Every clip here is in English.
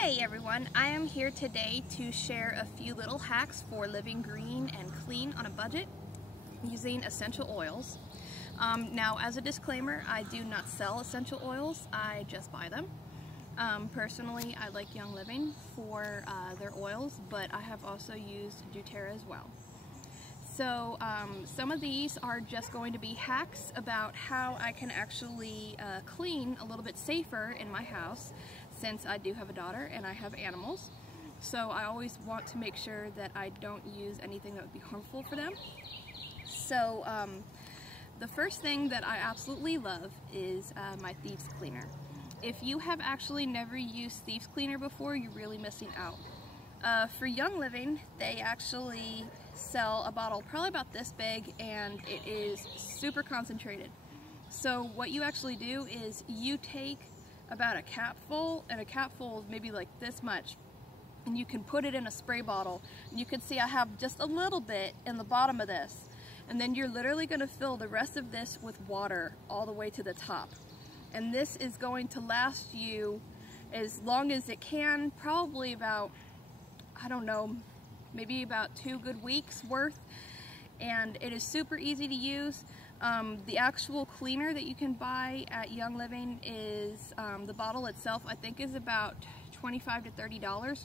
Hey everyone, I am here today to share a few little hacks for living green and clean on a budget using essential oils. Now, as a disclaimer, I do not sell essential oils, I just buy them. Personally, I like Young Living for their oils, but I have also used doTERRA as well. So some of these are just going to be hacks about how I can actually clean a little bit safer in my house, since I do have a daughter and I have animals. So I always want to make sure that I don't use anything that would be harmful for them. So the first thing that I absolutely love is my Thieves Cleaner. If you have actually never used Thieves Cleaner before, you're really missing out. For Young Living, they actually sell a bottle probably about this big, and it is super concentrated. So what you actually do is you take about a capful, and a capful is maybe like this much, and you can put it in a spray bottle, and you can see I have just a little bit in the bottom of this, and then you're literally going to fill the rest of this with water all the way to the top. And this is going to last you as long as it can, probably about, I don't know, maybe about 2 good weeks worth, and it is super easy to use. The actual cleaner that you can buy at Young Living is, the bottle itself I think is about $25 to $30,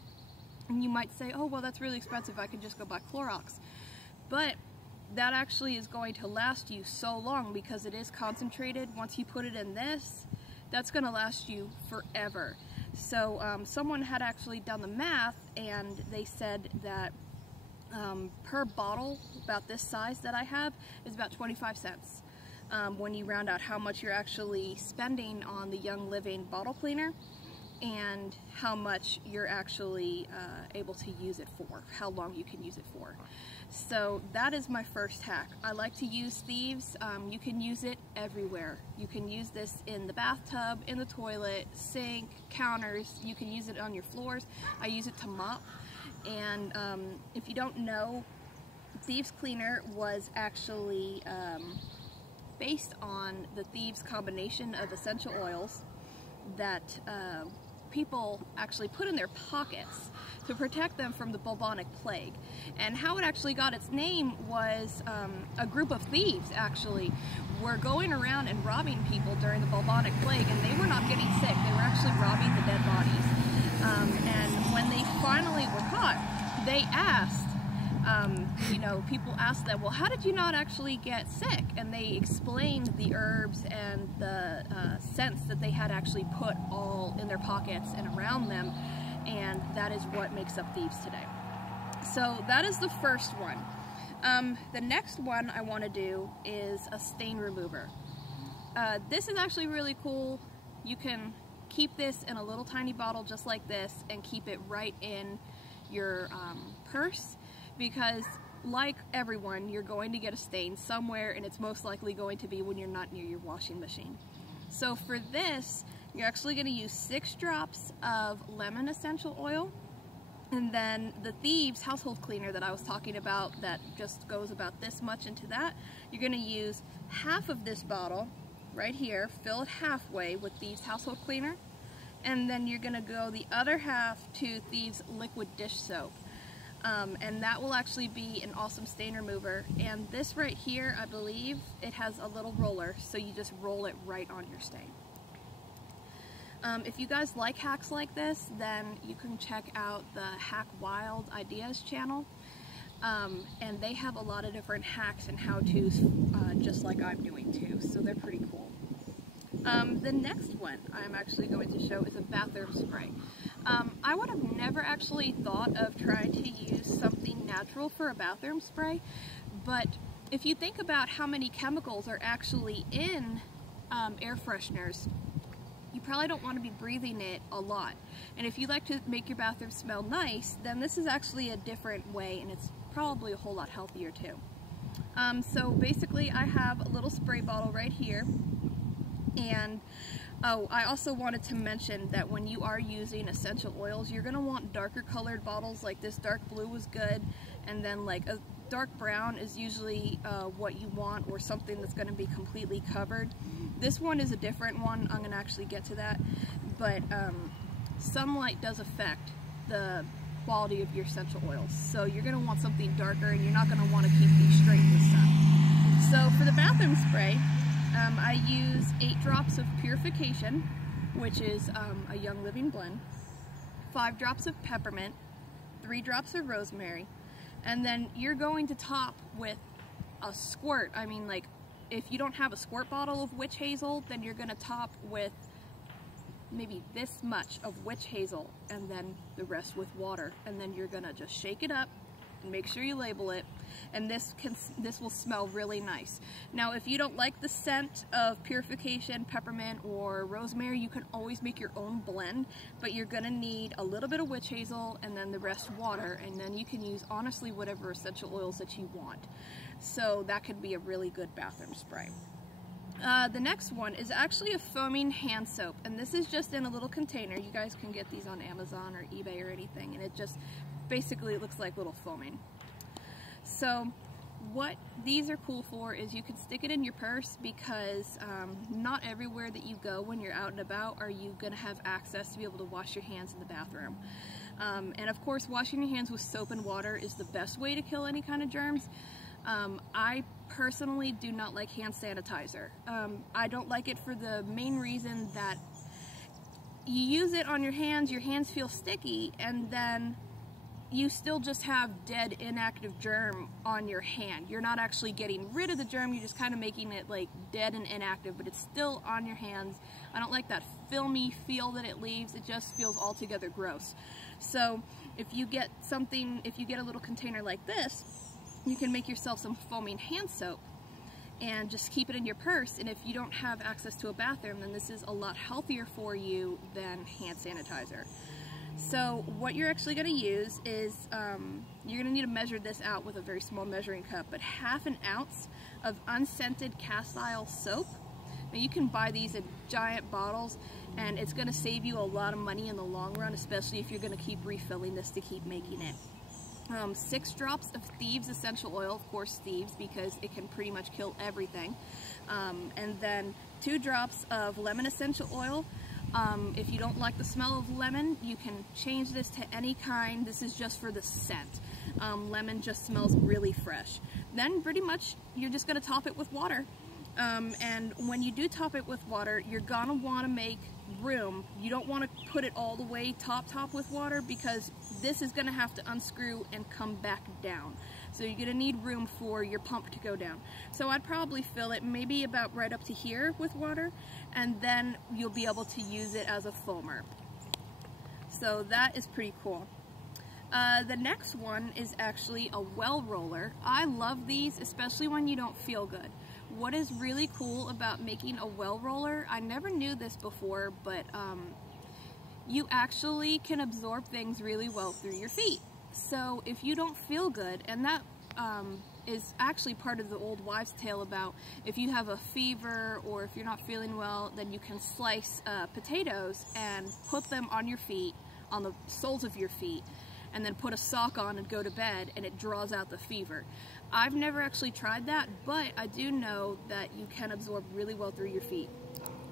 and you might say, oh well, that's really expensive, I could just go buy Clorox. But that actually is going to last you so long because it is concentrated. Once you put it in this, that's going to last you forever. So someone had actually done the math, and they said that per bottle about this size that I have is about 25 cents when you round out how much you're actually spending on the Young Living bottle cleaner and how much you're actually able to use it for, how long you can use it for. So that is my first hack. I like to use Thieves. You can use it everywhere. You can use this in the bathtub, in the toilet, sink, counters. You can use it on your floors. I use it to mop. And if you don't know, Thieves Cleaner was actually based on the Thieves combination of essential oils that people actually put in their pockets to protect them from the bubonic plague. And how it actually got its name was a group of thieves actually were going around and robbing people during the bubonic plague, and they were not getting sick, they were actually robbing the dead bodies. And when they finally were caught, they asked, people asked them, well, how did you not actually get sick? And they explained the herbs and the scents that they had actually put all in their pockets and around them, and that is what makes up Thieves today. So that is the first one. The next one I want to do is a stain remover. This is actually really cool. You can keep this in a little tiny bottle just like this and keep it right in your purse, because like everyone, you're going to get a stain somewhere, and it's most likely going to be when you're not near your washing machine. So for this, you're actually going to use 6 drops of lemon essential oil, and then the Thieves household cleaner that I was talking about that just goes about this much into that, you're going to use half of this bottle right here, fill it halfway with Thieves household cleaner, and then you're going to go the other half to Thieves liquid dish soap. And that will actually be an awesome stain remover. And this right here, I believe, it has a little roller, so you just roll it right on your stain. If you guys like hacks like this, then you can check out the Hack Wild Ideas channel. And they have a lot of different hacks and how-tos, just like I'm doing too, so they're pretty cool. The next one I'm actually going to show is a bathroom spray. I would have never actually thought of trying to use something natural for a bathroom spray, but if you think about how many chemicals are actually in air fresheners, you probably don't want to be breathing it a lot. And if you like to make your bathroom smell nice, then this is actually a different way, and it's probably a whole lot healthier too. So basically I have a little spray bottle right here, and oh, I also wanted to mention that when you are using essential oils, you're going to want darker colored bottles. Like this dark blue was good, and then like a dark brown is usually what you want, or something that's going to be completely covered. This one is a different one, I'm going to actually get to that, but sunlight does affect the quality of your essential oils. So you're going to want something darker, and you're not going to want to keep these straight in the sun. So for the bathroom spray, I use 8 drops of Purification, which is a Young Living blend, 5 drops of peppermint, 3 drops of rosemary, and then you're going to top with a squirt. I mean, like, if you don't have a squirt bottle of witch hazel, then you're going to top with maybe this much of witch hazel, and then the rest with water, and then you're gonna just shake it up and make sure you label it, and this will smell really nice. Now, if you don't like the scent of Purification, peppermint, or rosemary, you can always make your own blend, but you're gonna need a little bit of witch hazel and then the rest water, and then you can use honestly whatever essential oils that you want. So that could be a really good bathroom spray. The next one is actually a foaming hand soap, and this is just in a little container. You guys can get these on Amazon or eBay or anything, and it just basically looks like little foaming. So what these are cool for is you can stick it in your purse, because not everywhere that you go when you're out and about are you going to have access to be able to wash your hands in the bathroom. And of course, washing your hands with soap and water is the best way to kill any kind of germs. I personally do not like hand sanitizer. I don't like it for the main reason that you use it on your hands feel sticky, and then you still just have dead, inactive germ on your hand. You're not actually getting rid of the germ, you're just kind of making it like dead and inactive, but it's still on your hands. I don't like that filmy feel that it leaves. It just feels altogether gross. So if you get a little container like this, you can make yourself some foaming hand soap and just keep it in your purse. And if you don't have access to a bathroom, then this is a lot healthier for you than hand sanitizer. So what you're actually going to use is, you're going to need to measure this out with a very small measuring cup, but 1/2 ounce of unscented castile soap. Now you can buy these in giant bottles, and it's going to save you a lot of money in the long run, especially if you're going to keep refilling this to keep making it. 6 drops of Thieves essential oil, of course Thieves, because it can pretty much kill everything. And then 2 drops of lemon essential oil. If you don't like the smell of lemon, you can change this to any kind. This is just for the scent. Lemon just smells really fresh. Then pretty much you're just going to top it with water. And when you do top it with water, you're going to want to make room. You don't want to put it all the way top with water, because this is going to have to unscrew and come back down. So you're going to need room for your pump to go down. So I'd probably fill it maybe about right up to here with water, and then you'll be able to use it as a foamer. So that is pretty cool. The next one is actually a well roller. I love these, especially when you don't feel good. What is really cool about making a well roller, I never knew this before, but you actually can absorb things really well through your feet. So if you don't feel good, and that is actually part of the old wives' tale about if you have a fever or if you're not feeling well, then you can slice potatoes and put them on your feet, on the soles of your feet, and then put a sock on and go to bed, and it draws out the fever. I've never actually tried that, but I do know that you can absorb really well through your feet.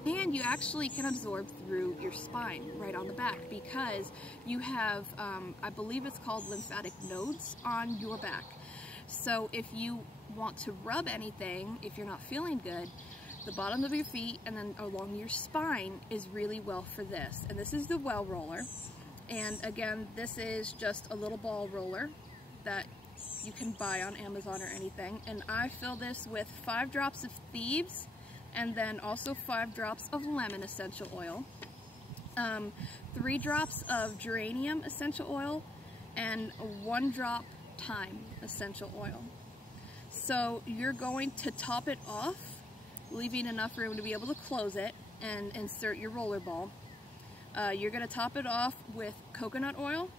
And you actually can absorb through your spine, right on the back, because you have, I believe it's called lymphatic nodes on your back. So if you want to rub anything, if you're not feeling good, the bottom of your feet and then along your spine is really well for this. And this is the well roller. And again, this is just a little ball roller that you can buy on Amazon or anything. And I fill this with 5 drops of Thieves, and then also 5 drops of lemon essential oil, 3 drops of geranium essential oil, and 1 drop thyme essential oil. So you're going to top it off, leaving enough room to be able to close it and insert your roller ball. You're going to top it off with coconut oil,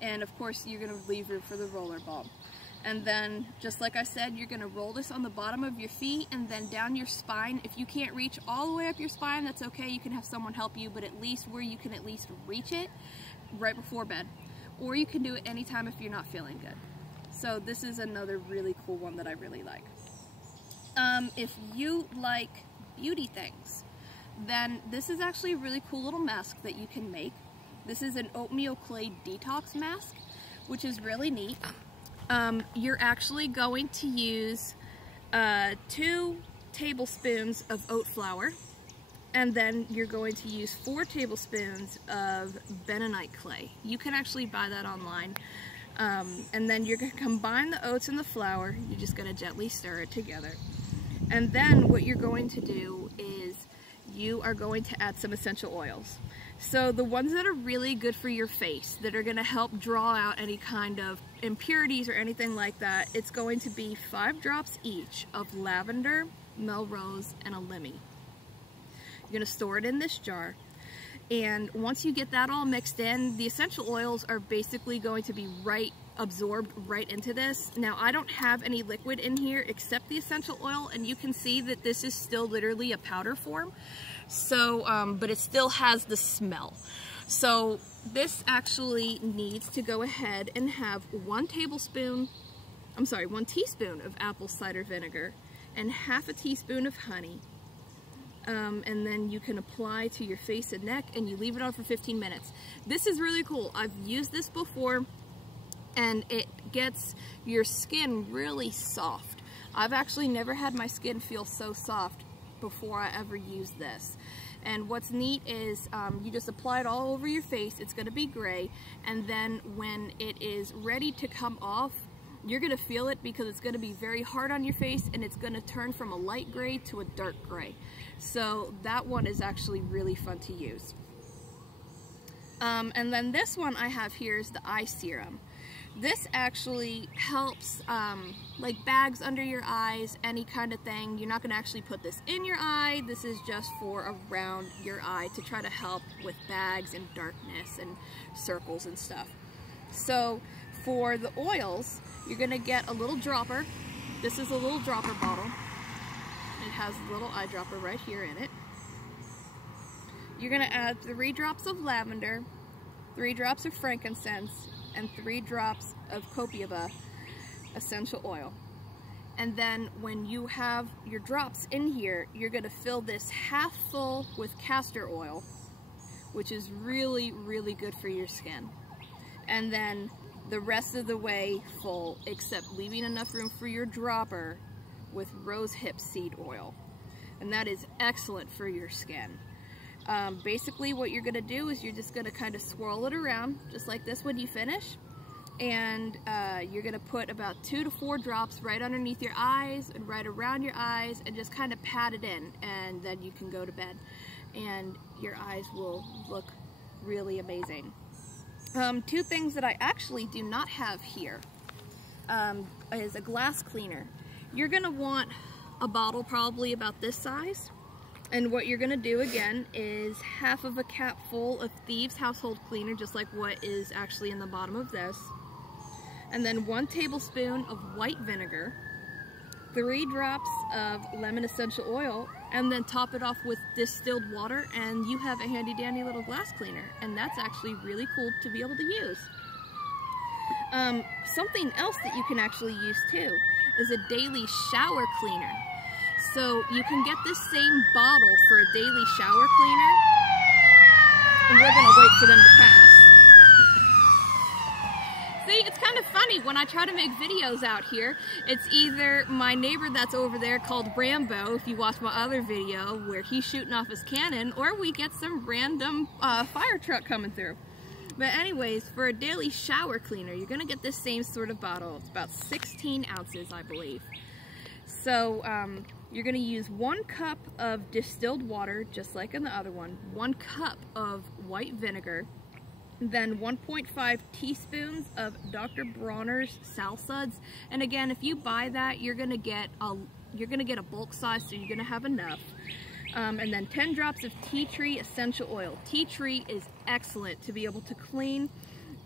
and of course you're going to leave room for the roller ball. And then, just like I said, you're going to roll this on the bottom of your feet and then down your spine. If you can't reach all the way up your spine, that's okay. You can have someone help you, but at least where you can at least reach it right before bed. Or you can do it anytime if you're not feeling good. So this is another really cool one that I really like. If you like beauty things, then this is actually a really cool little mask that you can make. This is an oatmeal clay detox mask, which is really neat. You're actually going to use 2 tablespoons of oat flour, and then you're going to use 4 tablespoons of bentonite clay. You can actually buy that online. And then you're going to combine the oats and the flour. You're just going to gently stir it together. And then what you're going to do is you are going to add some essential oils. So the ones that are really good for your face, that are going to help draw out any kind of impurities or anything like that, it's going to be 5 drops each of lavender, Melrose, and a lemon. You're going to store it in this jar. And once you get that all mixed in, the essential oils are basically going to be absorbed right into this. Now, I don't have any liquid in here except the essential oil, and you can see that this is still literally a powder form. So, but it still has the smell. So this actually needs to go ahead and have 1 teaspoon of apple cider vinegar and half a teaspoon of honey. And then you can apply to your face and neck, and you leave it on for 15 minutes. This is really cool. I've used this before, and it gets your skin really soft. I've actually never had my skin feel so soft before I ever used this. And what's neat is you just apply it all over your face. It's going to be gray, and then when it is ready to come off, you're going to feel it because it's going to be very hard on your face, and it's going to turn from a light gray to a dark gray. So that one is actually really fun to use. And then this one I have here is the eye serum. This actually helps like bags under your eyes, any kind of thing. You're not going to actually put this in your eye. This is just for around your eye to try to help with bags and darkness and circles and stuff. So for the oils, you're going to get a little dropper. This is a little dropper bottle. It has a little eyedropper right here in it. You're going to add 3 drops of lavender, 3 drops of frankincense, and 3 drops of copaiba essential oil. And then when you have your drops in here, you're going to fill this half full with castor oil, which is really, really good for your skin. And then the rest of the way full, except leaving enough room for your dropper with rosehip seed oil. And that is excellent for your skin. Basically what you're going to do is you're just going to kind of swirl it around, just like this when you finish. And you're going to put about 2 to 4 drops right underneath your eyes and right around your eyes, and just kind of pat it in, and then you can go to bed. And your eyes will look really amazing. 2 things that I actually do not have here is a glass cleaner. You're going to want a bottle probably about this size, and what you're going to do again is half of a cap full of Thieves household cleaner, just like what is actually in the bottom of this, and then 1 tablespoon of white vinegar, 3 drops of lemon essential oil, and then top it off with distilled water, and you have a handy dandy little glass cleaner. And that's actually really cool to be able to use. Something else that you can actually use too is a daily shower cleaner. So you can get this same bottle for a daily shower cleaner, and we're gonna wait for them to pass. See, it's kind of funny when I try to make videos out here. It's either my neighbor that's over there called Rambo, if you watch my other video where he's shooting off his cannon, or we get some random fire truck coming through. But anyways, for a daily shower cleaner, you're going to get this same sort of bottle. It's about 16 ounces, I believe. So you're going to use 1 cup of distilled water, just like in the other one, 1 cup of white vinegar, then 1.5 teaspoons of Dr. Bronner's Sal Suds. And again, if you buy that, you're gonna get a bulk size, so you're gonna have enough. And then 10 drops of tea tree essential oil. Tea tree is excellent to be able to clean,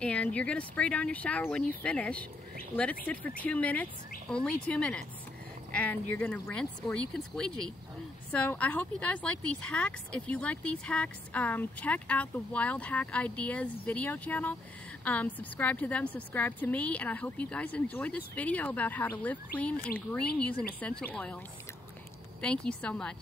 and you're gonna spray down your shower when you finish. Let it sit for 2 minutes, only 2 minutes, and you're gonna rinse, or you can squeegee. So I hope you guys like these hacks. If you like these hacks, check out the Wild Hack Ideas video channel. Subscribe to them, subscribe to me, and I hope you guys enjoyed this video about how to live clean and green using essential oils. Thank you so much.